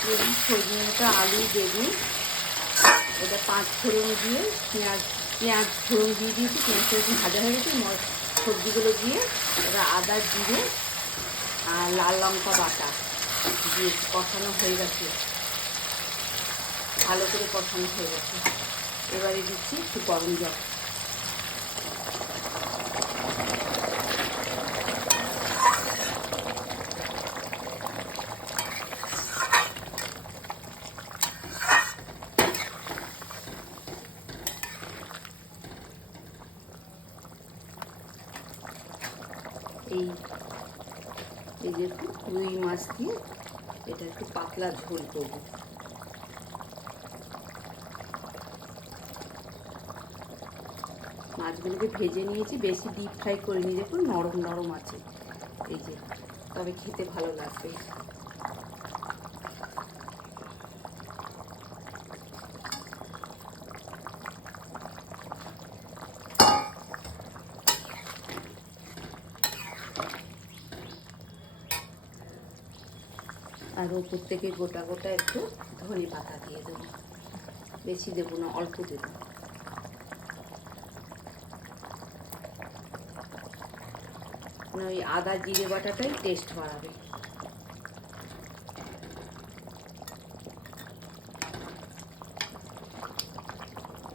সজনে ডাঁটা, আলু, বেগুন, এটা 5 ফোড়ন দিয়ে পেঁয়াজ ফোড়ন দিয়ে দিয়েছি। পেঁয়াজটা একটু ভাজা হয়ে গেছে, সবজিগুলো দিয়ে এবার আদা, জিরে আর লাল লঙ্কা বাটা দিয়ে কষানো হয়ে গেছে, ভালো করে কষানো হয়ে গেছে। এবারে দিচ্ছি একটু গরম জল। এই যে রুই মাছ দিয়ে এটা একটু পাতলা ঝোল করবো। মাছগুলোকে ভেজে নিয়েছি, বেশি ডিপ ফ্রাই করিনি, দেখুন নরম নরম আছে এই যে, তবে খেতে ভালো লাগবে। আর ওপর থেকে গোটা গোটা একটু ধনে পাতা দিয়ে দেবো, বেশি দেবো না, অল্প দেবো। ওই আদা জিরে বাটাটাই টেস্ট বাড়াবে।